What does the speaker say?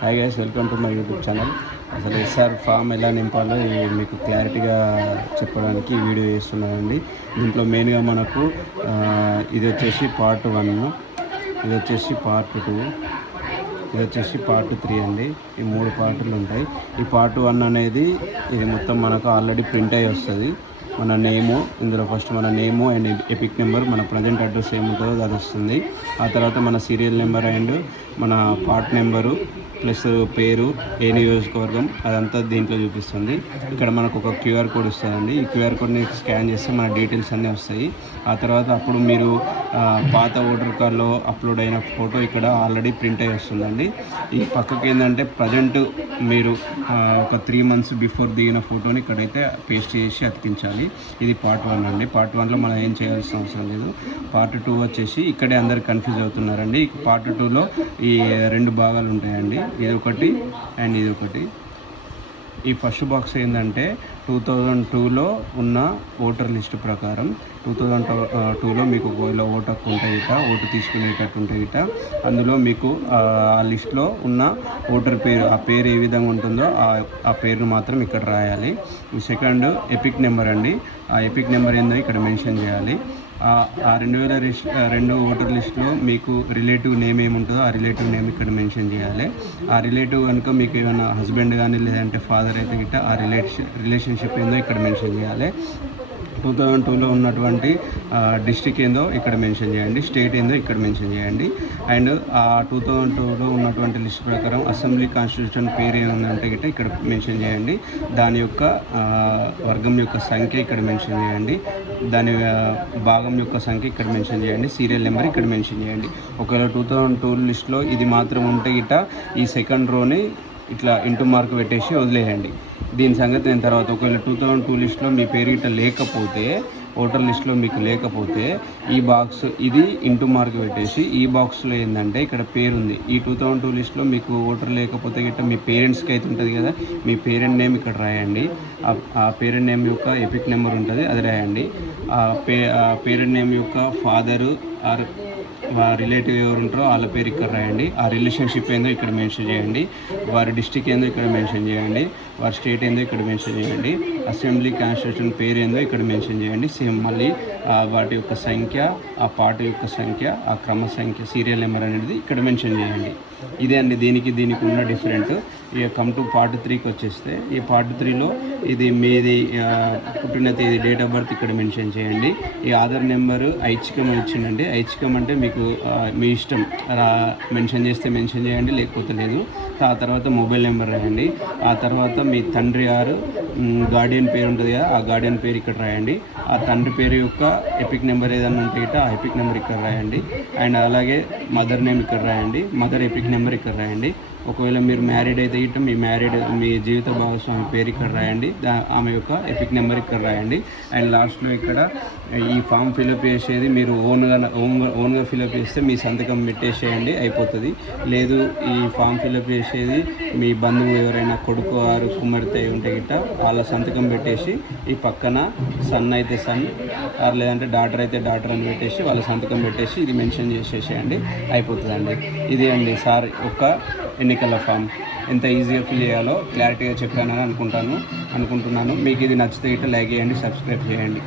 Hi guys, welcome to my YouTube channel. అసలు SR form ఎలా నింపాలో మీకు క్లారిటీగా చెప్పడానికి ఈ వీడియో చేస్తున్నానండి. దీంట్లో మెయిన్గా మనకు ఇది వచ్చేసి పార్ట్ 1, ఇది వచ్చేసి పార్ట్ 2, ఇది వచ్చేసి పార్ట్ 3 అండి. ఈ 3 పార్టులు ఉంటాయి. ఈ పార్ట్ 1 అనేది ఇది మొత్తం మనకు ఆల్రెడీ ప్రింట్ అయ్యి వస్తుంది. మన నేము, ఇందులో ఫస్ట్ మన నేము అండ్ ఎపిక్ నెంబర్, మన ప్రజెంట్ అడ్రస్ ఏముంటుందో అది వస్తుంది. ఆ తర్వాత మన సీరియల్ నెంబర్ అండ్ మన పార్ట్ నెంబరు ప్లస్ పేరు, ఏ నియోజకవర్గం, అదంతా దీంట్లో చూపిస్తుంది. ఇక్కడ మనకు ఒక క్యూఆర్ కోడ్ వస్తుందండి. ఈ క్యూఆర్ కోడ్ని స్కాన్ చేస్తే మన డీటెయిల్స్ అన్నీ వస్తాయి. ఆ తర్వాత అప్పుడు మీరు పాత ఓటర్ కార్డులో అప్లోడ్ అయిన ఫోటో ఇక్కడ ఆల్రెడీ ప్రింట్ అయ్యి వస్తుందండి. ఈ పక్కకి ఏంటంటే ప్రజెంట్ మీరు ఒక 3 months బిఫోర్ దిగిన ఫోటోని ఇక్కడైతే పేస్ట్ చేసి అతికించాలి. ఇది పార్ట్ 1 అండి. పార్ట్ 1లో మనం ఏం చేయాల్సిన అవసరం లేదు. పార్ట్ 2 వచ్చేసి ఇక్కడే అందరు కన్ఫ్యూజ్ అవుతున్నారండి. పార్ట్ 2లో ఈ 2 భాగాలు ఉంటాయండి. ఇది ఒకటి అండ్ ఇది ఒకటి. ఈ ఫస్ట్ బాక్స్ ఏంటంటే 2002లో ఉన్న ఓటర్ లిస్టు ప్రకారం 2002లో మీకు ఒకవేళ ఓటు హక్కు ఉంటే ఇట, ఓటు తీసుకునేటట్టు ఉంటే ఇట, అందులో మీకు ఆ లిస్టులో ఉన్న ఓటర్ పేరు, ఆ పేరు ఏ విధంగా ఉంటుందో ఆ పేరును మాత్రం ఇక్కడ రాయాలి. సెకండ్ ఎపిక్ నెంబర్ అండి. ఆ ఎపిక్ నెంబర్ ఏందో ఇక్కడ మెన్షన్ చేయాలి. ఆ 2002 ఓటర్ లిస్టులో మీకు రిలేటివ్ నేమ్ ఏముంటుందో ఆ రిలేటివ్ నేమ్ ఇక్కడ మెన్షన్ చేయాలి. ఆ రిలేటివ్ కనుక మీకు ఏమైనా హస్బెండ్ కానీ లేదంటే ఫాదర్ అయితే గిట్ట ఆ రిలేషన్షిప్ ఏందో ఇక్కడ మెన్షన్ చేయాలి. 2002లో ఉన్నటువంటి డిస్ట్రిక్ట్ ఏందో ఇక్కడ మెన్షన్ చేయండి, స్టేట్ ఏందో ఇక్కడ మెన్షన్ చేయండి. అండ్ ఆ 2002లో ఉన్నటువంటి లిస్ట్ ప్రకారం అసెంబ్లీ కాన్స్టిట్యూషన్ పేరు ఏముందంటే గిట్ట ఇక్కడ మెన్షన్ చేయండి. దాని యొక్క వర్గం యొక్క సంఖ్య ఇక్కడ మెన్షన్ చేయండి. దాని భాగం యొక్క సంఖ్య ఇక్కడ మెన్షన్ చేయండి. సీరియల్ నెంబర్ ఇక్కడ మెన్షన్ చేయండి. ఒకవేళ 2002 లిస్ట్లో ఇది మాత్రం ఉంటే గిట్ట ఈ సెకండ్ రోని ఇట్లా ఇంటూ మార్క్ పెట్టేసి వదిలేయండి. దీని సంగతి నేను తర్వాత. ఒకవేళ 2002 లిస్ట్లో మీ పేరు ఇట్లా లేకపోతే, ఓటర్ లిస్ట్లో మీకు లేకపోతే ఈ బాక్స్ ఇది ఇంటూ మార్క్ పెట్టేసి ఈ బాక్స్లో ఏంటంటే ఇక్కడ పేరు ఉంది. ఈ 2002 లిస్ట్లో మీకు ఓటర్ లేకపోతే గిట్ట మీ పేరెంట్స్కి అయితే ఉంటుంది కదా, మీ పేరెంట్ నేమ్ ఇక్కడ రాయండి. ఆ పేరెంట్ నేమ్ యొక్క ఎపిక్ నెంబర్ ఉంటుంది, అది రాయండి. ఆ పేరెంట్ నేమ్ యొక్క ఫాదరు ఆర్ రిలేటివ్ ఎవరు ఉంటారో వాళ్ళ పేరు ఇక్కడ రాయండి. ఆ రిలేషన్షిప్ ఏందో ఇక్కడ మెన్షన్ చేయండి. వారి డిస్టిక్ ఏందో ఇక్కడ మెన్షన్ చేయండి. వారి స్టేట్ ఏందో ఇక్కడ మెన్షన్ చేయండి. అసెంబ్లీ కాన్స్టిట్యూషన్ పేరు ఏందో ఇక్కడ మెన్షన్ చేయండి. సేమ్ మళ్ళీ వాటి యొక్క సంఖ్య, ఆ పార్ట్ యొక్క సంఖ్య, ఆ క్రమ సంఖ్య, సీరియల్ నెంబర్ అనేది ఇక్కడ మెన్షన్ చేయండి. ఇదే అండి దీనికి ఉన్న డిఫరెంట్. ఇక కమ్ టు పార్ట్ 3కి వచ్చేస్తే, ఈ పార్ట్ 3లో ఇది మీది పుట్టిన తేదీ, డేట్ ఆఫ్ బర్త్ ఇక్కడ మెన్షన్ చేయండి. ఈ ఆధార్ నెంబరు ఐచ్ఛికం ఇచ్చిండండి. ఐచ్ఛికం అంటే మీకు మీ ఇష్టం, మెన్షన్ చేస్తే మెన్షన్ చేయండి, లేకపోతే లేదు. ఆ తర్వాత మొబైల్ నెంబర్ రాయండి. ఆ తర్వాత మీ తండ్రి ఆరు గార్డియన్ పేరు ఉంటుంది కదా, ఆ గార్డియన్ పేరు ఇక్కడ రాయండి. ఆ తండ్రి పేరు యొక్క ఎపిక్ నెంబర్ ఏదైనా ఉంటే ఇట ఆ ఎపిక్ నెంబర్ ఇక్కడ రాయండి. అండ్ అలాగే మదర్ నేమ్ ఇక్కడ రాయండి, మదర్ ఎపిక్ నెంబర్ ఇక్కడ రాయండి. ఒకవేళ మీరు మ్యారీడ్ అయితే ఇటు మీ జీవిత భాగస్వామి పేరు ఇక్కడ రాయండి, ఆమె యొక్క ఎపిక్ నెంబర్ ఇక్కడ రాయండి. అండ్ లాస్ట్లో ఇక్కడ ఈ ఫామ్ ఫిలప్ చేసేది మీరు ఓన్గా ఫిలప్ చేస్తే మీ సంతకం పెట్టేసేయండి, అయిపోతుంది. లేదు ఈ ఫామ్ ఫిలప్ చేసేది మీ బంధువు ఎవరైనా కొడుకు ఆరు కుమార్తె ఉంటే గిట్ట వాళ్ళ సంతకం పెట్టేసి ఈ పక్కన సన్ అయితే సన్ ఆర్ లేదంటే డాటర్ అయితే డాటర్ అని పెట్టేసి వాళ్ళ సంతకం పెట్టేసి ఇది మెన్షన్ చేసేసేయండి, అయిపోతుందండి. ఇది అండి సార్ యొక్క ఎన్నికల ఫామ్. ఎంత ఈజీగా ఫిల్ చేయాలో క్లారిటీగా చెప్పానని అనుకుంటున్నాను. మీకు ఇది నచ్చితే ఇట్లా లైక్ చేయండి, సబ్స్క్రైబ్ చేయండి.